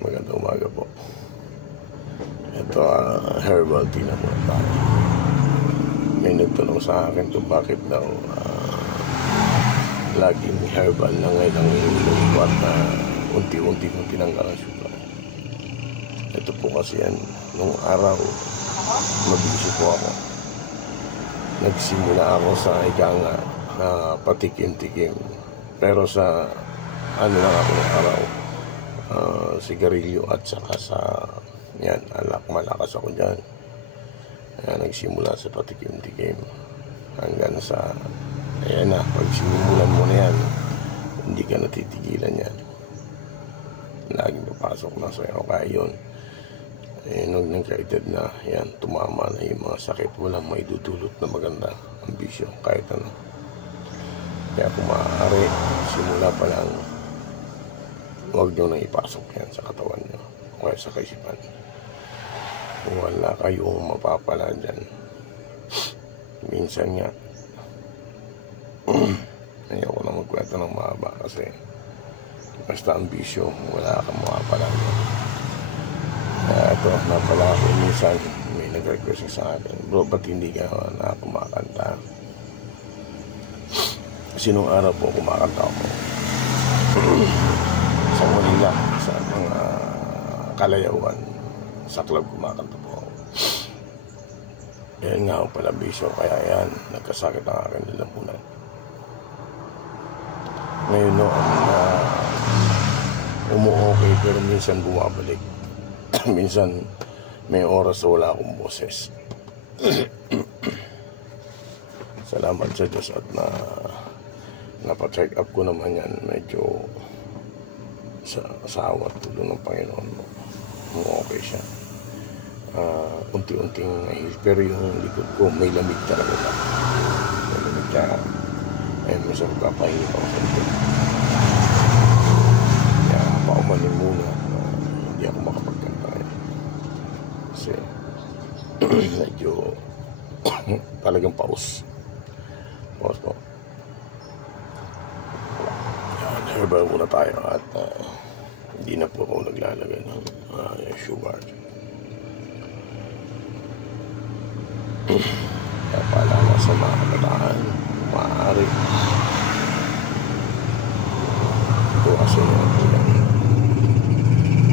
Magandang umaga po. Ito, herbal tea na muna tayo. May nagtanong sa akin kung bakit daw laging herbal na ngayon ang iniinom at unti-unti kong tinanggal ang sugar. Ito po kasi yan, nung araw mabisi po ako. Nagsimula ako sa ikanga patikim-tikim, pero sa ano lang ako ng araw, sigarilyo at saka sa yan, malakas ako dyan. Nagsimula sa patikim-tikim hanggang sa ayan na, pag sinimulan mo na yan, hindi ka natitigilan yan, laging papasok na sa'yo. Kaya yun, nung nagkaedad na yan, tumama na yung mga sakit, walang maidudulot na maganda ang bisyo kahit ano. Kaya kung maaari, simula pa lang, huwag nyo nang ipasok yan sa katawan nyo o kaya sa kaisipan. Wala kayong mapapala dyan. Minsan nga, ayoko na magkwento ng mahaba kasi basta ang bisyo, wala kang mapapala dyan. Kaya ito, napala ako minsan, may nag-request sa akin, bro, ba't hindi ka na kumakanta? Kasi nung araw po kumakanta ako sa Manila, sa mga kalayawan, sa club kumakanta po ako. Yan nga ako pala bisyo, kaya yan, nagkasakit ang aking lalamunan. Ngayon no, umu-okay pero minsan bumabalik. Minsan may oras na wala akong boses. Salamat sa Diyos at napacheck up ko naman yan, medyo sa asawa at tulong ng Panginoon mo, okay siya. Unti-unting nahil, pero yung likod ko may lamig talaga. May lamig kaya minsan papahingi pa ako sa likod. Kaya paumanin muna, hindi ako makapagkanta ngayon kasi medyo talagang paus po. Herbal muna tayo at hindi na po ako naglalagay ng sugar. Kaya paalala sa mga kabataan, maaari ito kasi yan,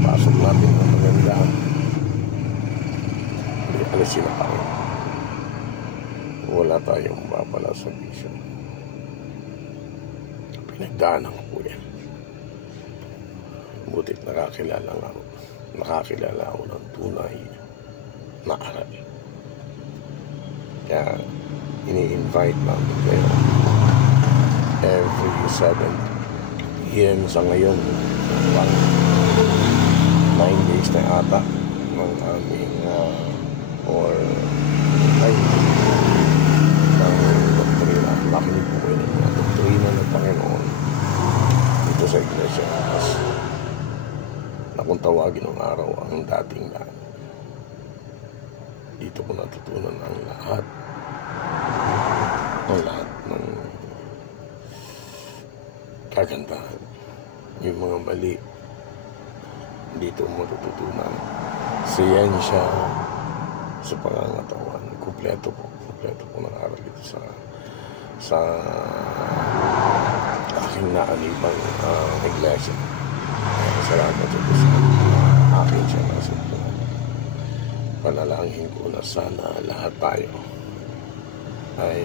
pasok natin ng maganda, hindi alisin na tayo, wala tayong mapapala sa bisyo. Pinagdaanan ko po yan. Butit nakakilala ako ng tunay na aral. Kaya ini-invite namin kayo every 7 p.m. sa ngayon, 9 days na ata ng aming or 9 ng doktrina. Nakinig po kayo ng mga doktrina ng Panginoon dito sa iglesia. Na kung tawagin ng araw ang dating daan, dito ko natutunan ang lahat ng kagandahan. Yung mga mali, dito mo matututunan. Siyensya sa pangangatawan. Kompleto po ng aral dito sa aking naanibang iglesia. Salamat sa Diyos na akin siya nasutunan. Panalangin ko na sana lahat tayo ay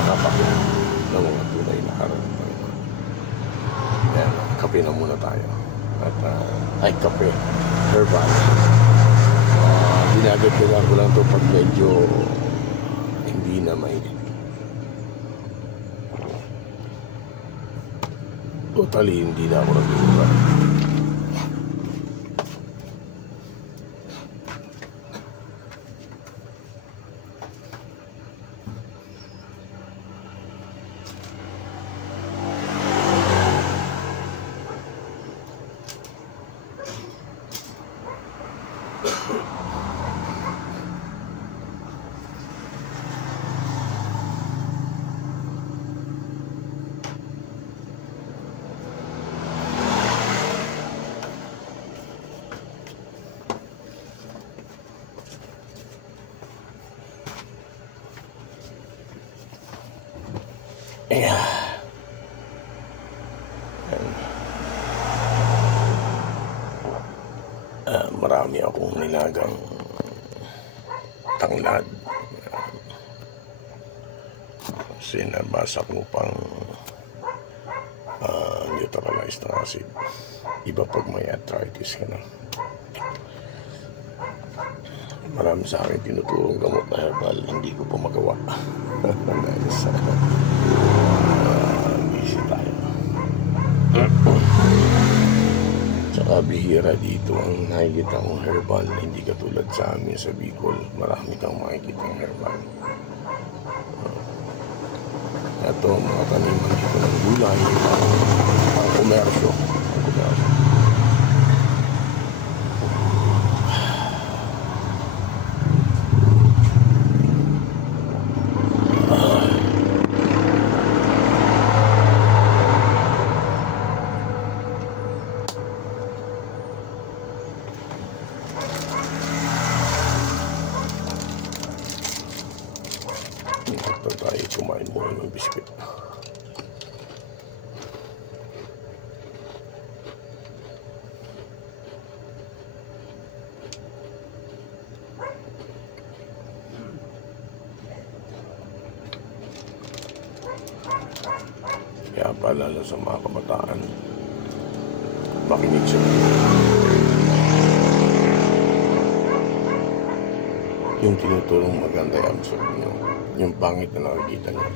makapakinig ng mga tunay na aral ng Panginoon. Yan, kape na muna tayo. At ay kape, herbal. Dinagagdagan ko lang ito pag medyo hindi na mainit. Totally hindi na ako nag-iuban. Ayan. Marami akong nilagang tanglad. Kasi nabasa ko pang neutralized na acid. Iba pag may arthritis ka na. Marami sa akin tinuturong gamot na herbal, hindi ko pa magawa. Dahil sa busy tayo. Tsaka bihira dito ang nakikita kong herbal, hindi katulad sa amin sa Bicol. Marami kang makikita ng herbal. Ito, mga taniman dito ng gulay, ang komersyo. Ito tayo kumain muna ng biscuit. Kaya paalala sa mga kabataan, makinig sila. Yung tinutulong maganda yung absorb nyo. Yung pangit na nakikita nyo,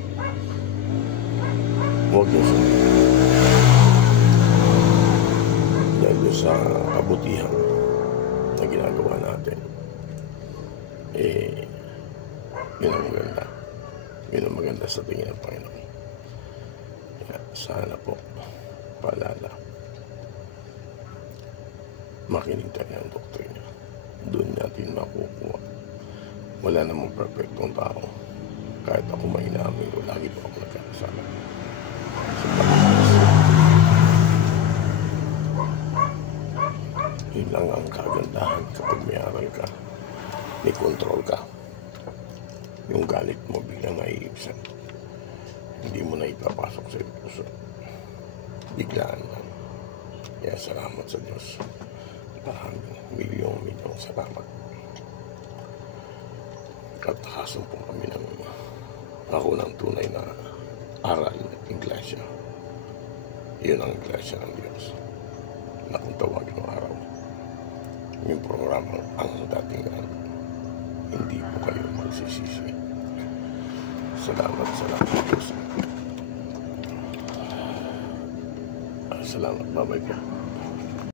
huwag nyo sa dahil sa kabutihan na ginagawa natin, yun ang maganda. Yun ang maganda sa tingin ng Panginoon. Kaya sana po, paalala, makinig tayo ng doktrina. Doon natin makukuha. Wala namang perfectong tao. Kahit ako may inamin ko, lagi po ako nagkakasala. So, yun lang ang kagandahan kapag may aral ka, may control ka. Yung galit mo biglang naiibsan. Hindi mo na ipapasok sa puso. Biglaan lang. Kaya salamat sa Diyos. Maraming milyong salamat. At nakasumpong kami ng ako ng tunay na aral ng Iglesia. Yun ang Iglesia ng Diyos na kung tawagin ng araw yung programa ang datingan, hindi po kayo magsisisi. Salamat Diyos. Salamat, bye-bye po.